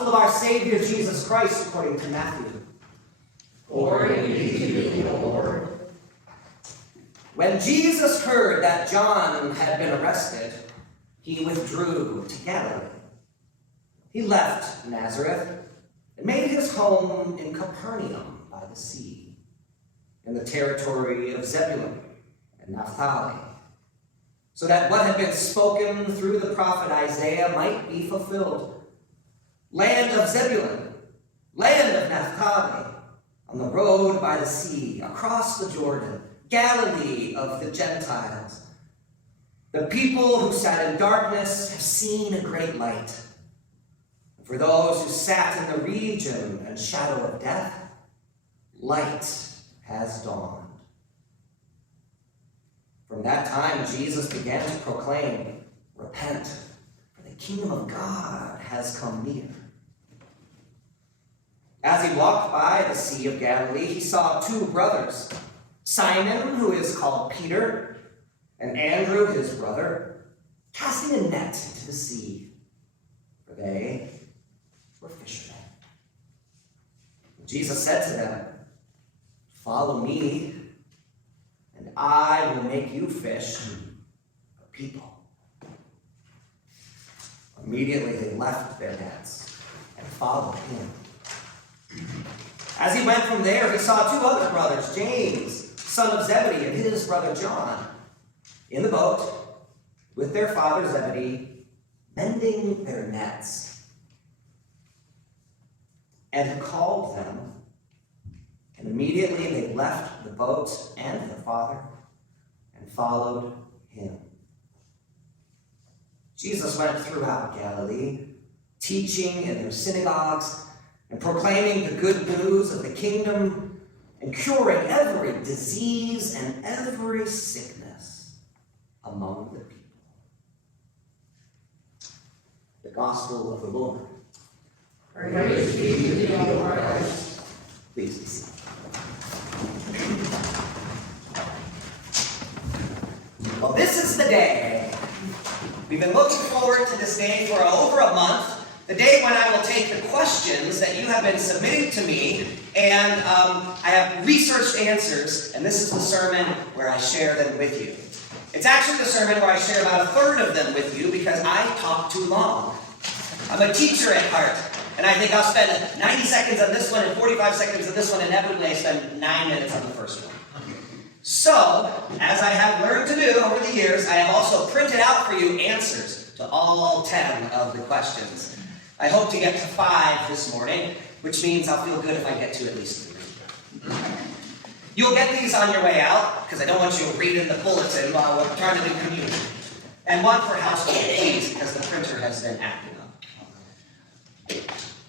Gospel of our Savior Jesus Christ according to Matthew. Glory be to you, Lord. When Jesus heard that John had been arrested, he withdrew to Galilee. He left Nazareth and made his home in Capernaum by the sea, in the territory of Zebulun and Naphtali, so that what had been spoken through the prophet Isaiah might be fulfilled. Land of Zebulun, land of Naphtali, on the road by the sea, across the Jordan, Galilee of the Gentiles. The people who sat in darkness have seen a great light. And for those who sat in the region and shadow of death, light has dawned. From that time, Jesus began to proclaim, "Repent, for the kingdom of God has come near." As he walked by the Sea of Galilee, he saw two brothers, Simon, who is called Peter, and Andrew, his brother, casting a net into the sea, for they were fishermen. Jesus said to them, "Follow me, and I will make you fish of people." Immediately they left their nets and followed him. As he went from there, he saw two other brothers, James, son of Zebedee, and his brother John, in the boat with their father Zebedee, mending their nets. And he called them, and immediately they left the boat and their father and followed him. Jesus went throughout Galilee, teaching in their synagogues and proclaiming the good news of the kingdom and curing every disease and every sickness among the people. The Gospel of the Lord. Praise be to you, Lord Christ. Please be seated. Well, this is the day. We've been looking forward to this day for over a month. The day when I will take the questions that you have been submitting to me, and I have researched answers, and this is the sermon where I share them with you. It's actually the sermon where I share about a third of them with you because I talk too long. I'm a teacher at heart, and I think I'll spend 90 seconds on this one and 45 seconds on this one. Inevitably, I spend 9 minutes on the first one. So, as I have learned to do over the years, I have also printed out for you answers to all 10 of the questions. I hope to get to 5 this morning, which means I'll feel good if I get to at least 3. You'll get these on your way out, because I don't want you reading the bulletin while we're trying to do communion. And one for household keys, because the printer has been acting up.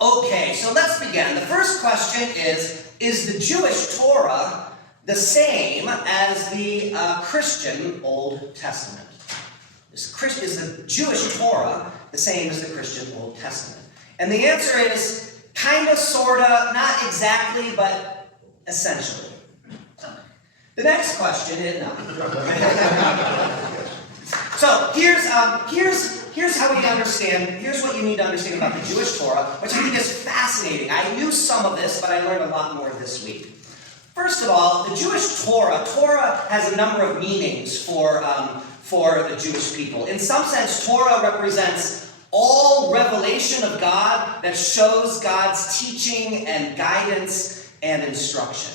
Okay, so let's begin. The first question is the Jewish Torah the same as the Christian Old Testament? Is the Jewish Torah the same as the Christian Old Testament? And the answer is kind of, sort of, not exactly, but essentially. The next question is no. So here's how we understand. Here's what you need to understand about the Jewish Torah, which I think is fascinating. I knew some of this, but I learned a lot more this week. First of all, the Jewish Torah has a number of meanings for the Jewish people. In some sense, Torah represents all revelation of God that shows God's teaching and guidance and instruction.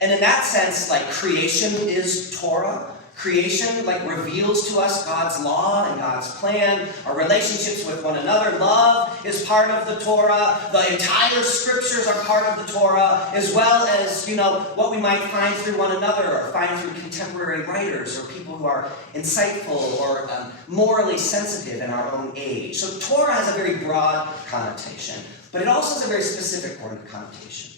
And in that sense, like creation is Torah. Creation reveals to us God's law and God's plan. Our relationships with one another. Love is part of the Torah. The entire scriptures are part of the Torah, as well as, what we might find through one another or find through contemporary writers or people who are insightful or morally sensitive in our own age. So Torah has a very broad connotation, but it also has a very specific connotation.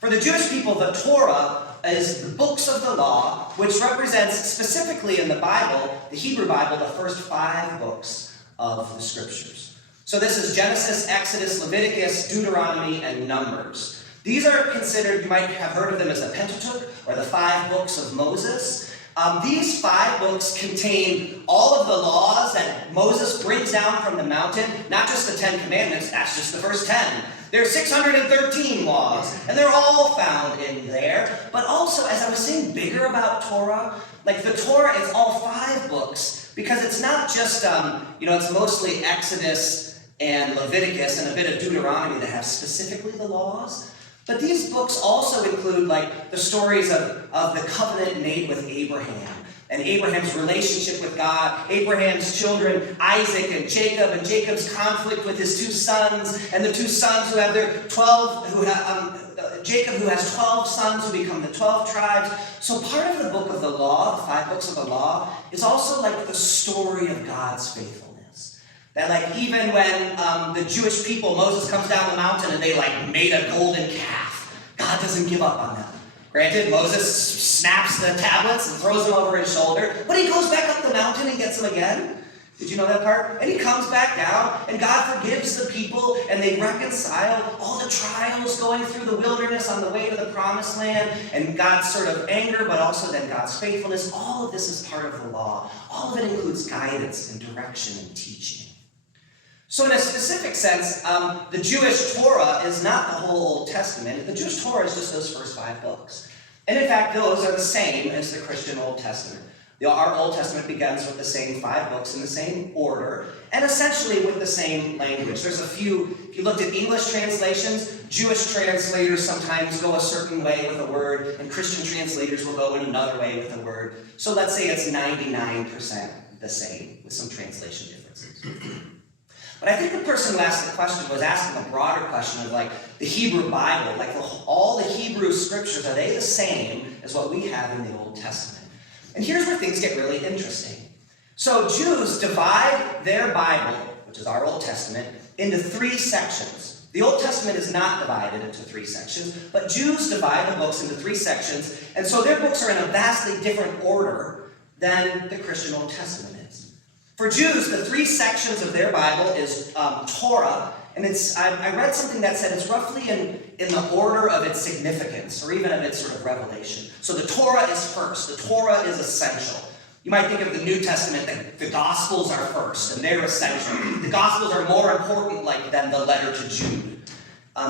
For the Jewish people, the Torah is the books of the law, which represents specifically in the Bible, the Hebrew Bible, the first 5 books of the Scriptures. So this is Genesis, Exodus, Leviticus, Deuteronomy, and Numbers. These are considered, you might have heard of them as the Pentateuch, or the 5 books of Moses. These 5 books contain all of the laws that Moses brings down from the mountain, not just the 10 commandments, that's just the first 10. There are 613 laws, and they're all found in there. But also, as I was saying bigger about Torah, like the Torah is all 5 books, because it's not just, it's mostly Exodus and Leviticus and a bit of Deuteronomy that have specifically the laws. But these books also include like the stories of the covenant made with Abraham and Abraham's relationship with God, Abraham's children, Isaac and Jacob's conflict with his 2 sons, and the 2 sons who have their 12, Jacob who has 12 sons who become the 12 tribes. So part of the book of the law, the 5 books of the law, is also like the story of God's faithfulness. That like even when the Jewish people, Moses comes down the mountain and they like made a golden calf, God doesn't give up on them. Granted, Moses snaps the tablets and throws them over his shoulder, but he goes back up the mountain and gets them again. Did you know that part? And he comes back down, and God forgives the people, and they reconcile all the trials going through the wilderness on the way to the promised land, and God's sort of anger, but also then God's faithfulness. All of this is part of the law. All of it includes guidance and direction and teaching. So in a specific sense, the Jewish Torah is not the whole Old Testament. The Jewish Torah is just those first 5 books. And in fact, those are the same as the Christian Old Testament. Our Old Testament begins with the same 5 books in the same order, and essentially with the same language. There's a few, if you looked at English translations, Jewish translators sometimes go a certain way with a word, and Christian translators will go in another way with a word. So let's say it's 99% the same, with some translation differences. But I think the person who asked the question was asking a broader question of like the Hebrew Bible, like all the Hebrew scriptures, are they the same as what we have in the Old Testament? And here's where things get really interesting. So Jews divide their Bible, which is our Old Testament, into 3 sections. The Old Testament is not divided into 3 sections, but Jews divide the books into 3 sections, and so their books are in a vastly different order than the Christian Old Testament is. For Jews, the 3 sections of their Bible is Torah, and I read something that said it's roughly in the order of its significance, or even of its sort of revelation. So the Torah is first. The Torah is essential. You might think of the New Testament, that the Gospels are first, and they're essential. The Gospels are more important than the letter to Jude.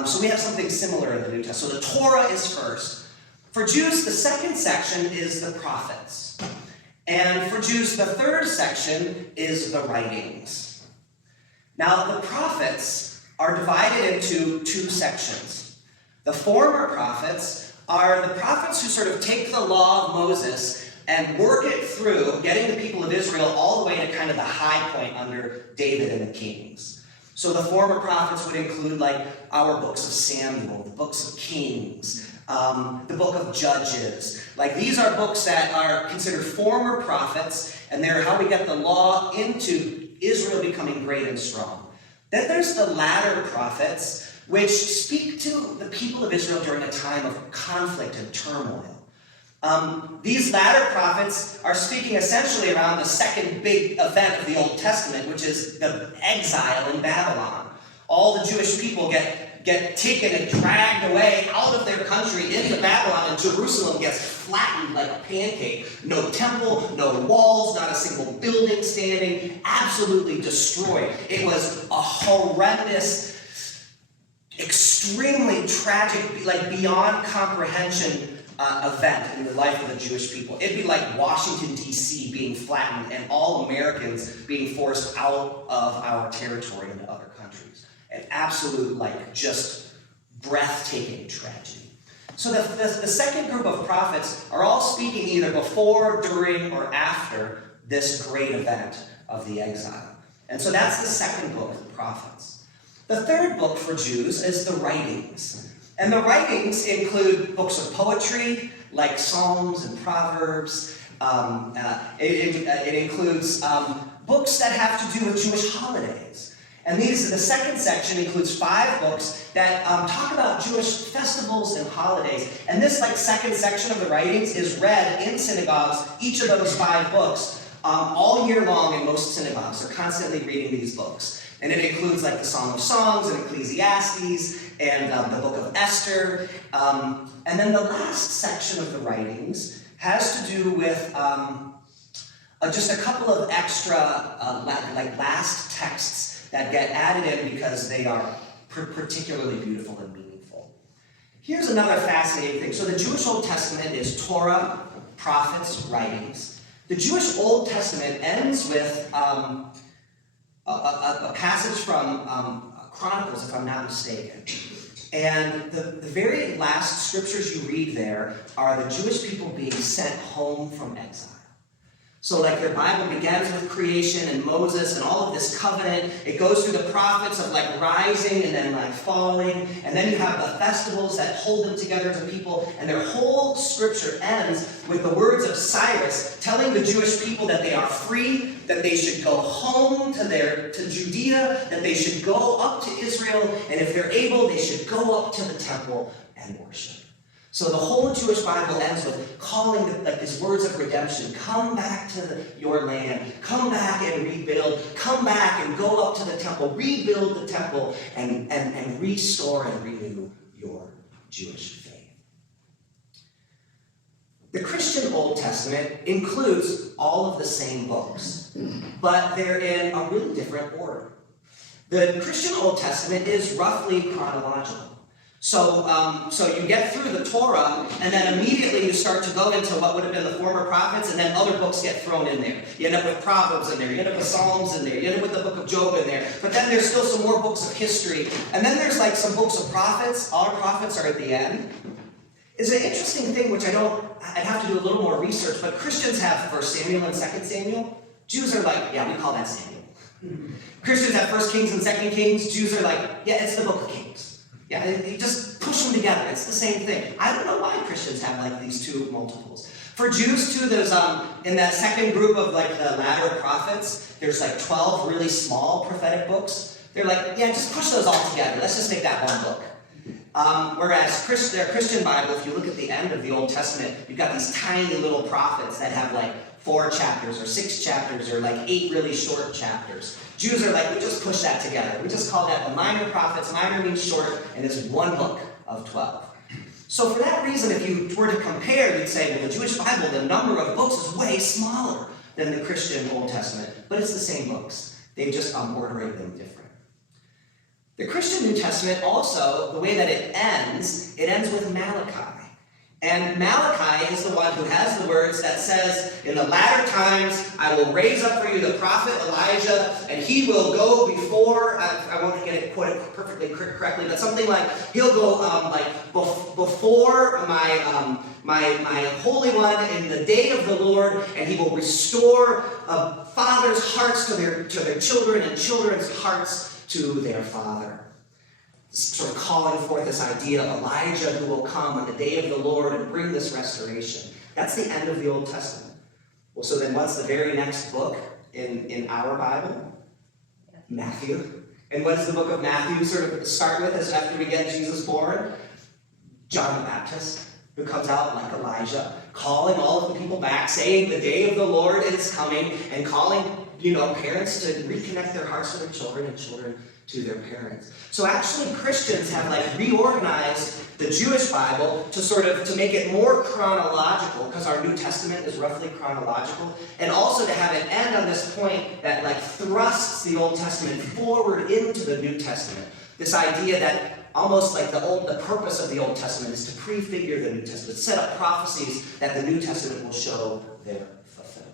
So we have something similar in the New Testament. So the Torah is first. For Jews, the second section is the prophets. And for Jews, the third section is the writings. Now, the prophets are divided into 2 sections. The former prophets are the prophets who sort of take the law of Moses and work it through, getting the people of Israel all the way to kind of the high point under David and the kings. So the former prophets would include like our books of Samuel, the books of Kings, the book of Judges. Like these are books that are considered former prophets, and they're how we get the law into Israel becoming great and strong. Then there's the latter prophets, which speak to the people of Israel during a time of conflict and turmoil. These latter prophets are speaking essentially around the second big event of the Old Testament, which is the exile in Babylon. All the Jewish people get taken and dragged away out of their country into Babylon, and Jerusalem gets flattened like a pancake. No temple, no walls, not a single building standing, absolutely destroyed. It was a horrendous, extremely tragic, like beyond comprehension event in the life of the Jewish people. It'd be like Washington, D.C. being flattened and all Americans being forced out of our territory into other countries. An absolute, just breathtaking tragedy. So the second group of prophets are all speaking either before, during, or after this great event of the exile. And so that's the second book, the prophets. The third book for Jews is the writings. And the writings include books of poetry, like Psalms and Proverbs. It includes books that have to do with Jewish holidays. And the second section includes 5 books that talk about Jewish festivals and holidays. And this second section of the writings is read in synagogues, each of those 5 books, all year long in most synagogues. They're constantly reading these books. And it includes the Song of Songs and Ecclesiastes and the book of Esther. And then the last section of the writings has to do with just a couple of extra last texts that get added in because they are particularly beautiful and meaningful. Here's another fascinating thing. So the Jewish Old Testament is Torah, prophets, writings. The Jewish Old Testament ends with a passage from Chronicles, if I'm not mistaken. And the very last scriptures you read there are the Jewish people being sent home from exile. So like their Bible begins with creation and Moses and all of this covenant. It goes through the prophets of like rising and then like falling. And then you have the festivals that hold them together as a people. And their whole scripture ends with the words of Cyrus telling the Jewish people that they are free, that they should go home to Judea, that they should go up to Israel, and if they're able, they should go up to the temple and worship. So the whole Jewish Bible ends with calling these words of redemption. Come back to your land. Come back and rebuild. Come back and go up to the temple. Rebuild the temple and restore and renew your Jewish faith. The Christian Old Testament includes all of the same books, but they're in a really different order. The Christian Old Testament is roughly chronological. So you get through the Torah, and then immediately you start to go into what would have been the former prophets, and then other books get thrown in there. You end up with Proverbs in there, you end up with Psalms in there, you end up with the book of Job in there, but then there's still some more books of history, and then there's like some books of prophets. All prophets are at the end. It's an interesting thing, which I'd have to do a little more research, but Christians have 1 Samuel and 2 Samuel. Jews are like, yeah, we call that Samuel. Christians have 1 Kings and 2 Kings. Jews are like, yeah, it's the book of Kings. Yeah, you just push them together. It's the same thing. I don't know why Christians have like these two multiples. For Jews too, there's in that second group of like the latter prophets, there's like 12 really small prophetic books. They're like, yeah, just push those all together. Let's just make that one book. Whereas their Christian Bible, if you look at the end of the Old Testament, you've got these tiny little prophets that have like 4 chapters or 6 chapters or like 8 really short chapters. Jews are like, we just push that together. We just call that the minor prophets. Minor means short, and it's one book of 12. So for that reason, if you were to compare, you'd say, well, the Jewish Bible, the number of books is way smaller than the Christian Old Testament, but it's the same books. They've just ordering them different. The Christian New Testament also, the way that it ends with Malachi. And Malachi is the one who has the words that says, in the latter times, I will raise up for you the prophet Elijah, and he will go before, I won't get it quoted perfectly correctly, but something like, he'll go before my Holy One in the day of the Lord, and he will restore fathers' hearts to their children and children's hearts to their father. Sort of calling forth this idea of Elijah who will come on the day of the Lord and bring this restoration. That's the end of the Old Testament. Well, so then what's the very next book in our Bible? Matthew. And what does the book of Matthew sort of start with as after we get Jesus born? John the Baptist, who comes out like Elijah, calling all of the people back, saying the day of the Lord is coming, and calling, parents to reconnect their hearts to their children and children to their parents. So actually Christians have reorganized the Jewish Bible to make it more chronological, because our New Testament is roughly chronological, and also to have it end on this point that thrusts the Old Testament forward into the New Testament. This idea that almost like the purpose of the Old Testament is to prefigure the New Testament, set up prophecies that the New Testament will show their fulfillment.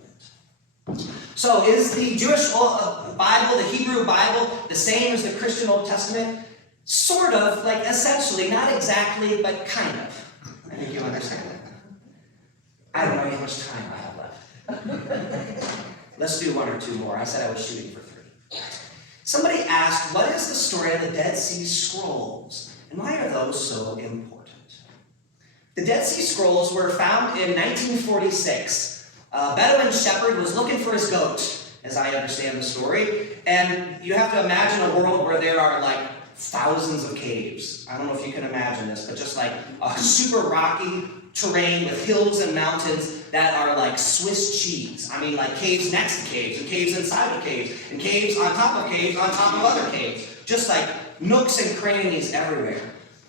So is the Jewish Bible, the Hebrew Bible, the same as the Christian Old Testament? Sort of, essentially, not exactly, but kind of. I think you understand that. I don't know how much time I have left. Let's do 1 or 2 more. I said I was shooting for 3. Somebody asked, what is the story of the Dead Sea Scrolls, and why are those so important? The Dead Sea Scrolls were found in 1946. A Bedouin shepherd was looking for his goat, as I understand the story, and you have to imagine a world where there are thousands of caves. I don't know if you can imagine this, but just a super rocky terrain with hills and mountains that are Swiss cheese. I mean, caves next to caves, and caves inside of caves, and caves on top of caves on top of other caves. Just nooks and crannies everywhere.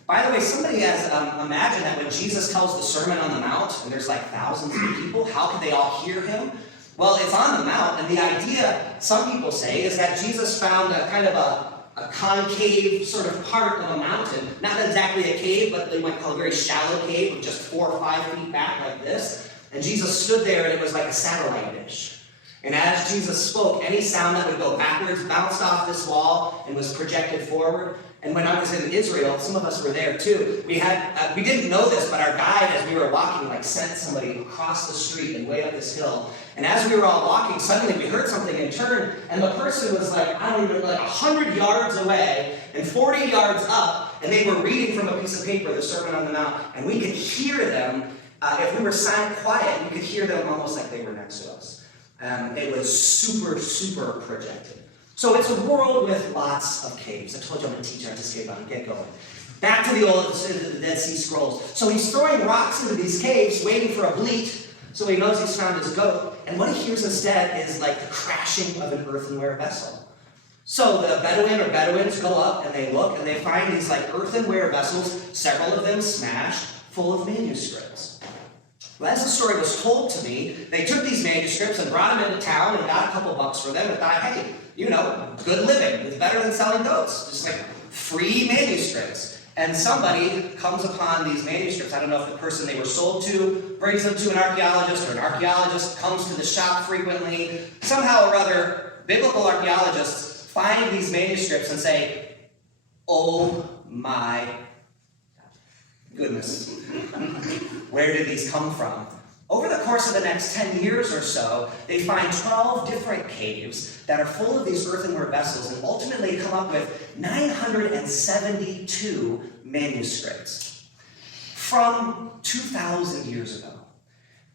By the way, somebody has imagined that when Jesus tells the Sermon on the Mount, and there's like thousands of people, how could they all hear him? Well, it's on the Mount, and the idea, some people say, is that Jesus found a kind of a concave sort of part of a mountain. Not exactly a cave, but they might call it a very shallow cave, with just 4 or 5 feet back like this. And Jesus stood there, and it was like a satellite dish. And as Jesus spoke, any sound that would go backwards bounced off this wall and was projected forward. And when I was in Israel, some of us were there too. We didn't know this, but our guide, as we were walking, sent somebody across the street and way up this hill. And as we were all walking, suddenly we heard something and turned, and the person was 100 yards away and 40 yards up, and they were reading from a piece of paper, the Sermon on the Mount, and we could hear them. If we were silent, quiet, we could hear them almost like they were next to us. It was super, super projected. So it's a world with lots of caves. I told you I'm a teacher, I just gave up. Get going. Back to the Dead Sea Scrolls. So he's throwing rocks into these caves, waiting for a bleat, so he knows he's found his goat. And what he hears instead is like the crashing of an earthenware vessel. So the Bedouins go up and they look and they find these earthenware vessels, several of them smashed, full of manuscripts. Well, as the story was told to me, they took these manuscripts and brought them into town and got a couple bucks for them and thought, hey, good living. It's better than selling goats. Just free manuscripts. And somebody comes upon these manuscripts. I don't know if the person they were sold to brings them to an archaeologist, or an archaeologist comes to the shop frequently. Somehow or other, biblical archaeologists find these manuscripts and say, oh my goodness, where did these come from? Over the course of the next 10 years or so, they find 12 different caves that are full of these earthenware vessels, and ultimately come up with 972 manuscripts from 2,000 years ago.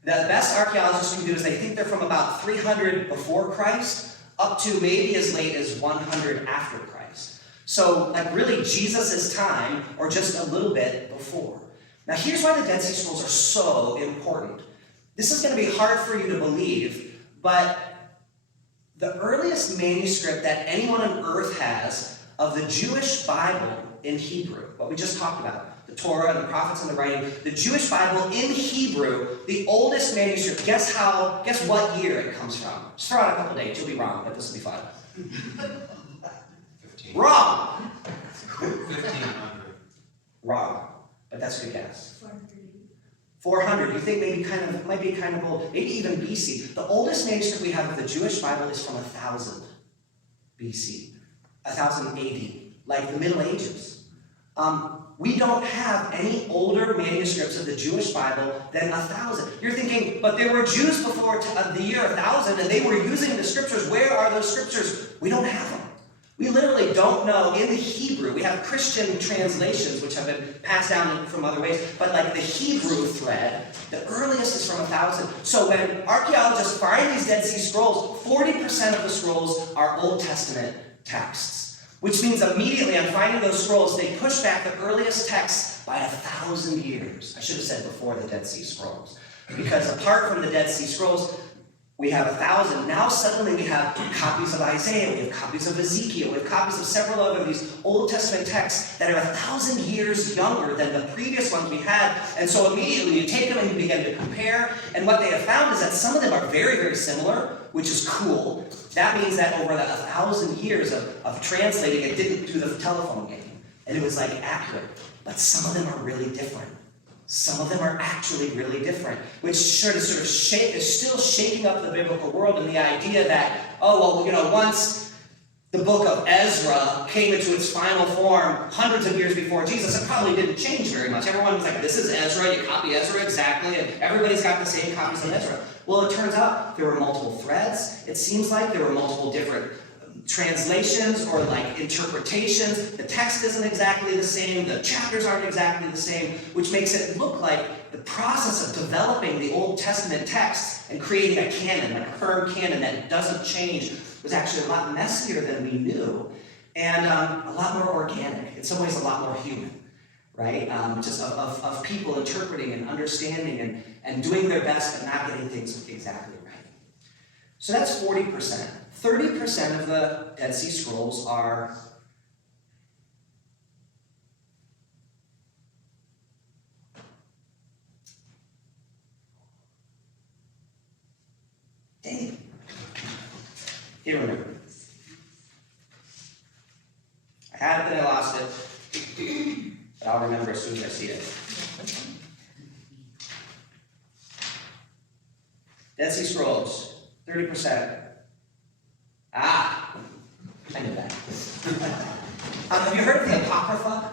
The best archaeologists can do is they think they're from about 300 before Christ up to maybe as late as 100 after Christ. So really Jesus' time, or just a little bit before. Now here's why the Dead Sea Scrolls are so important. This is going to be hard for you to believe, but the earliest manuscript that anyone on earth has of the Jewish Bible in Hebrew, what we just talked about, the Torah and the prophets and the writing, the Jewish Bible in Hebrew, the oldest manuscript, guess what year it comes from? Just throw out a couple dates, you'll be wrong, but this will be fun. 15. Wrong! 1500. Wrong, but that's a good guess. 400, you think might be kind of old, maybe even BC. The oldest manuscript we have of the Jewish Bible is from 1000 BC, 1000 AD, like the Middle Ages. We don't have any older manuscripts of the Jewish Bible than 1000. You're thinking, but there were Jews before the year 1000 and they were using the scriptures. Where are those scriptures? We don't have them. We literally don't know. In the Hebrew, we have Christian translations which have been passed down from other ways, but the Hebrew thread, the earliest is from 1000. So when archaeologists find these Dead Sea Scrolls, 40% of the scrolls are Old Testament texts, which means immediately on finding those scrolls, they push back the earliest texts by 1,000 years. I should have said before the Dead Sea Scrolls, because apart from the Dead Sea Scrolls, we have 1,000. Now suddenly we have copies of Isaiah, we have copies of Ezekiel, we have copies of several other of these Old Testament texts that are 1,000 years younger than the previous ones we had. And so immediately you take them and you begin to compare. And what they have found is that some of them are very, very similar, which is cool. That means that over the 1,000 years of translating, it didn't do the telephone game. And it was accurate. But some of them are really different. Some of them are actually really different, which is still shaking up the biblical world, and the idea that, once the book of Ezra came into its final form hundreds of years before Jesus, it probably didn't change very much. Everyone was like, this is Ezra, you copy Ezra exactly, and everybody's got the same copies of Ezra. Well, it turns out there were multiple threads. It seems like there were multiple different translations or interpretations. The text isn't exactly the same, the chapters aren't exactly the same, which makes it look like the process of developing the Old Testament text and creating a canon, a firm canon that doesn't change, was actually a lot messier than we knew, and a lot more organic, in some ways a lot more human, right? Just of people interpreting and understanding and doing their best but not getting things exactly right. So that's 40%. 30% of the Dead Sea Scrolls are He remembered. I had it, then I lost it. But I'll remember as soon as I see it. Dead Sea Scrolls, 30%. Ah, I knew that. Have you heard of the Apocrypha?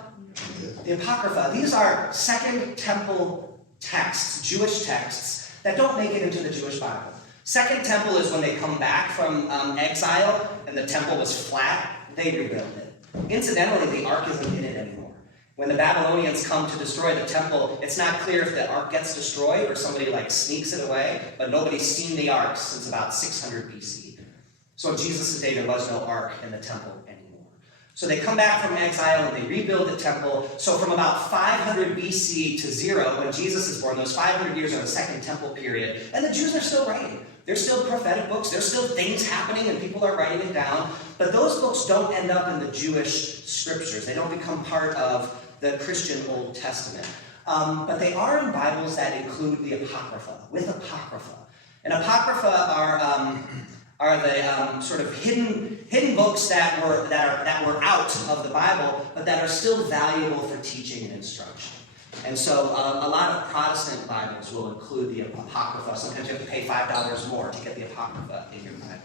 The Apocrypha, these are Second Temple texts, Jewish texts, that don't make it into the Jewish Bible. Second Temple is when they come back from exile and the temple was flat, they rebuild it. Incidentally, the ark isn't in it anymore. When the Babylonians come to destroy the temple, it's not clear if the ark gets destroyed or somebody sneaks it away, but nobody's seen the ark since about 600 BC. So in Jesus' day, there was no ark in the temple anymore. So they come back from exile and they rebuild the temple. So from about 500 BC to 0, when Jesus is born, those 500 years are the Second Temple period. And the Jews are still writing. There's still prophetic books. There's still things happening and people are writing it down. But those books don't end up in the Jewish scriptures. They don't become part of the Christian Old Testament. But they are in Bibles that include the Apocrypha, with Apocrypha. And Apocrypha are the sort of hidden books that were out of the Bible, but that are still valuable for teaching and instruction. And so a lot of Protestant Bibles will include the Apocrypha. Sometimes you have to pay $5 more to get the Apocrypha in your Bible.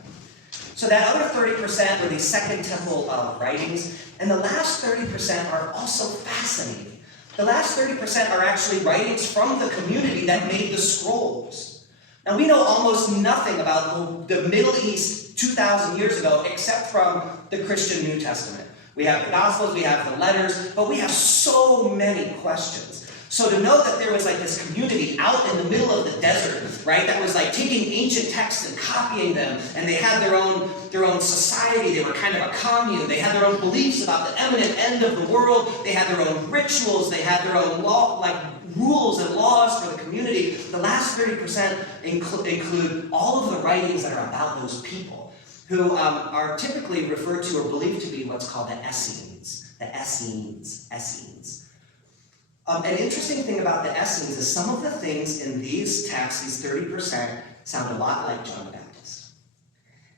So that other 30% were the Second Temple writings, and the last 30% are also fascinating. The last 30% are actually writings from the community that made the scrolls. Now we know almost nothing about the Middle East 2,000 years ago except from the Christian New Testament. We have the Gospels, we have the letters, but we have so many questions. So to know that there was this community out in the middle of the desert, right, that was taking ancient texts and copying them, and they had their own society, they were kind of a commune, they had their own beliefs about the imminent end of the world, they had their own rituals, they had their own law, rules and laws for the community. The last 30% include all of the writings that are about those people, who are typically referred to or believed to be what's called the Essenes. The Essenes. An interesting thing about the Essenes is some of the things in these texts, these 30%, sound a lot like John the Baptist.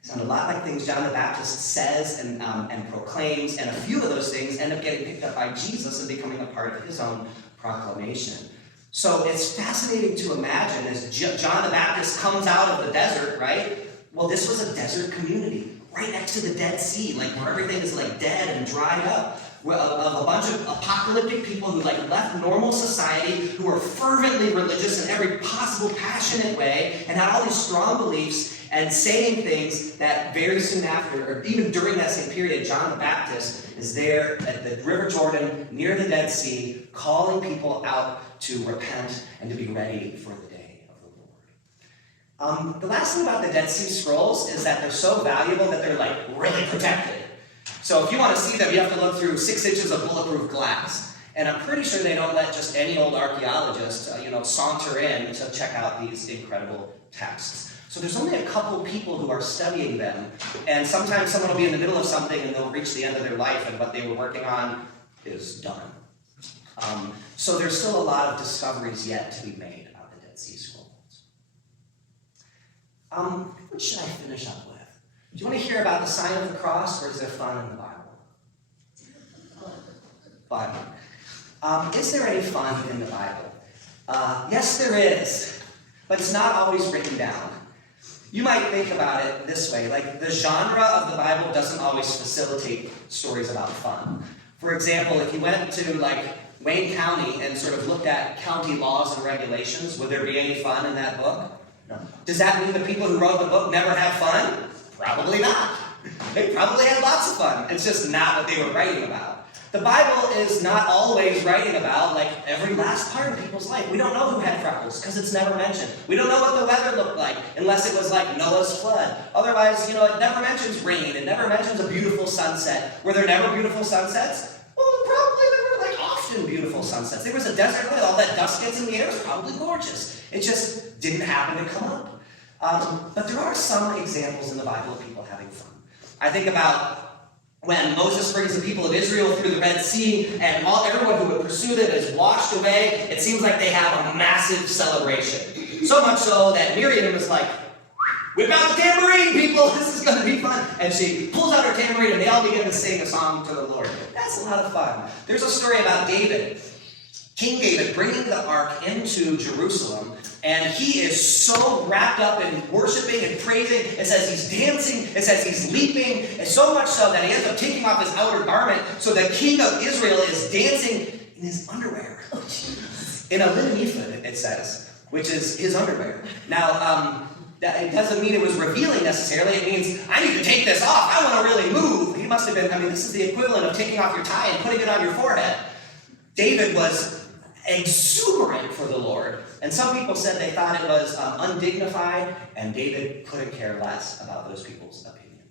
Sound a lot like things John the Baptist says and proclaims, and a few of those things end up getting picked up by Jesus and becoming a part of his own proclamation. So it's fascinating to imagine as John the Baptist comes out of the desert, right? Well, this was a desert community right next to the Dead Sea, where everything is dead and dried up. Of a bunch of apocalyptic people who left normal society, who were fervently religious in every possible passionate way, and had all these strong beliefs and saying things that very soon after, or even during that same period, John the Baptist is there at the River Jordan, near the Dead Sea, calling people out to repent and to be ready for the day of the Lord. The last thing about the Dead Sea Scrolls is that they're so valuable that they're really protected. So if you want to see them, you have to look through 6 inches of bulletproof glass. And I'm pretty sure they don't let just any old archaeologist, saunter in to check out these incredible texts. So there's only a couple people who are studying them. And sometimes someone will be in the middle of something and they'll reach the end of their life and what they were working on is done. So there's still a lot of discoveries yet to be made about the Dead Sea Scrolls. What should I finish up with? Do you want to hear about the sign of the cross, or is there fun in the Bible? Fun. Is there any fun in the Bible? Yes, there is, but it's not always written down. You might think about it this way, the genre of the Bible doesn't always facilitate stories about fun. For example, if you went to Wayne County and sort of looked at county laws and regulations, would there be any fun in that book? No. Does that mean the people who wrote the book never had fun? Probably not. They probably had lots of fun. It's just not what they were writing about. The Bible is not always writing about every last part of people's life. We don't know who had freckles because it's never mentioned. We don't know what the weather looked like unless it was Noah's flood. Otherwise, it never mentions rain. It never mentions a beautiful sunset. Were there never beautiful sunsets? Well, probably there were often beautiful sunsets. There was a desert with all that dust gets in the air. It was probably gorgeous. It just didn't happen to come up. But there are some examples in the Bible of people having fun. I think about when Moses brings the people of Israel through the Red Sea, and everyone who would pursue them is washed away. It seems like they have a massive celebration. So much so that Miriam is whip out the tambourine, people, this is going to be fun. And she pulls out her tambourine and they all begin to sing a song to the Lord. That's a lot of fun. There's a story about David, King David, bringing the ark into Jerusalem. And he is so wrapped up in worshiping and praising. It says he's dancing. It says he's leaping. And so much so that he ends up taking off his outer garment. So the king of Israel is dancing in his underwear. In a linen ephod, it says, which is his underwear. Now, it doesn't mean it was revealing necessarily. It means, I need to take this off. I want to really move. He must have been, this is the equivalent of taking off your tie and putting it on your forehead. David was exuberant for the Lord. And some people said they thought it was undignified, and David couldn't care less about those people's opinion.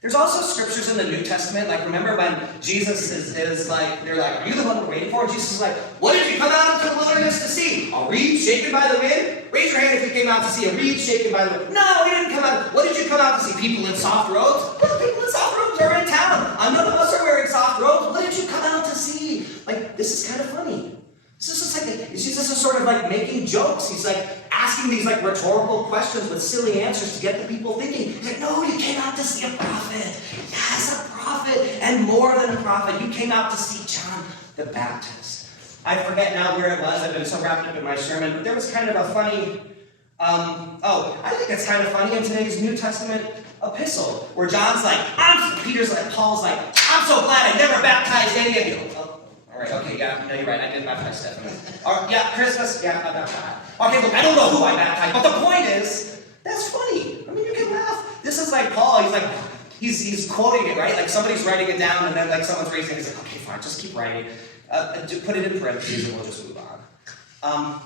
There's also scriptures in the New Testament, like remember when Jesus is like, they're like, are you the one we're waiting for? Jesus is like, what did you come out into the wilderness to see? A reed shaken by the wind? Raise your hand if you came out to see a reed shaken by the wind. No, we didn't come out. What did you come out to see? People in soft robes? Well, people in soft robes are in town. None of us are wearing soft robes. What did you come out to see? Like, this is kind of funny. Jesus is sort of like making jokes. He's like asking these like rhetorical questions with silly answers to get the people thinking. He's like, no, you came out to see a prophet. Yes, a prophet. And more than a prophet. You came out to see John the Baptist. I forget now where it was. I've been so wrapped up in my sermon. But there was kind of a funny, I think it's kind of funny in today's New Testament epistle, where John's like, Paul's like, I'm so glad I never baptized any of you. All right, okay, yeah, no, you're right, I did baptize Stephanie. Yeah, Christmas, yeah, I baptized. Okay, look, I don't know who I baptized, but the point is, that's funny. You can laugh. This is like Paul, he's quoting it, right? Like somebody's writing it down, and then like someone's raising it, he's like, okay, fine, just keep writing. Put it in parentheses, and we'll just move on.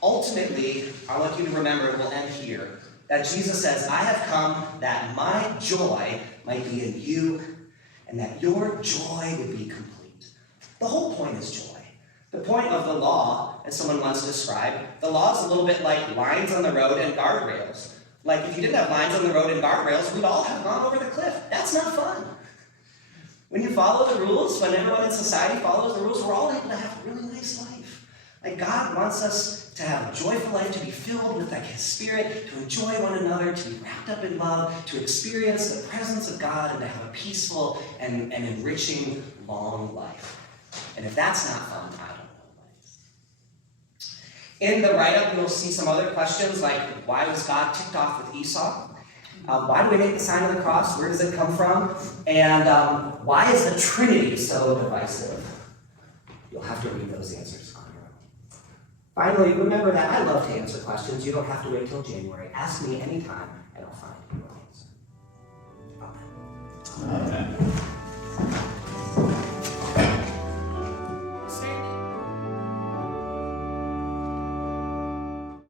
Ultimately, I want you to remember, and we'll end here, that Jesus says, I have come that my joy might be in you, and that your joy would be complete. The whole point is joy. The point of the law, as someone once described, the law is a little bit like lines on the road and guardrails. Like if you didn't have lines on the road and guardrails, we'd all have gone over the cliff. That's not fun. When you follow the rules, when everyone in society follows the rules, we're all able to have a really nice life. Like God wants us to have a joyful life, to be filled with like His Spirit, to enjoy one another, to be wrapped up in love, to experience the presence of God, and to have a peaceful and enriching long life. And if that's not fun, I don't know what is. In the write-up, you'll see some other questions like, why was God ticked off with Esau? Why do we make the sign of the cross? Where does it come from? And why is the Trinity so divisive? You'll have to read those answers on your own. Finally, remember that I love to answer questions. You don't have to wait till January. Ask me anytime, and I'll find you.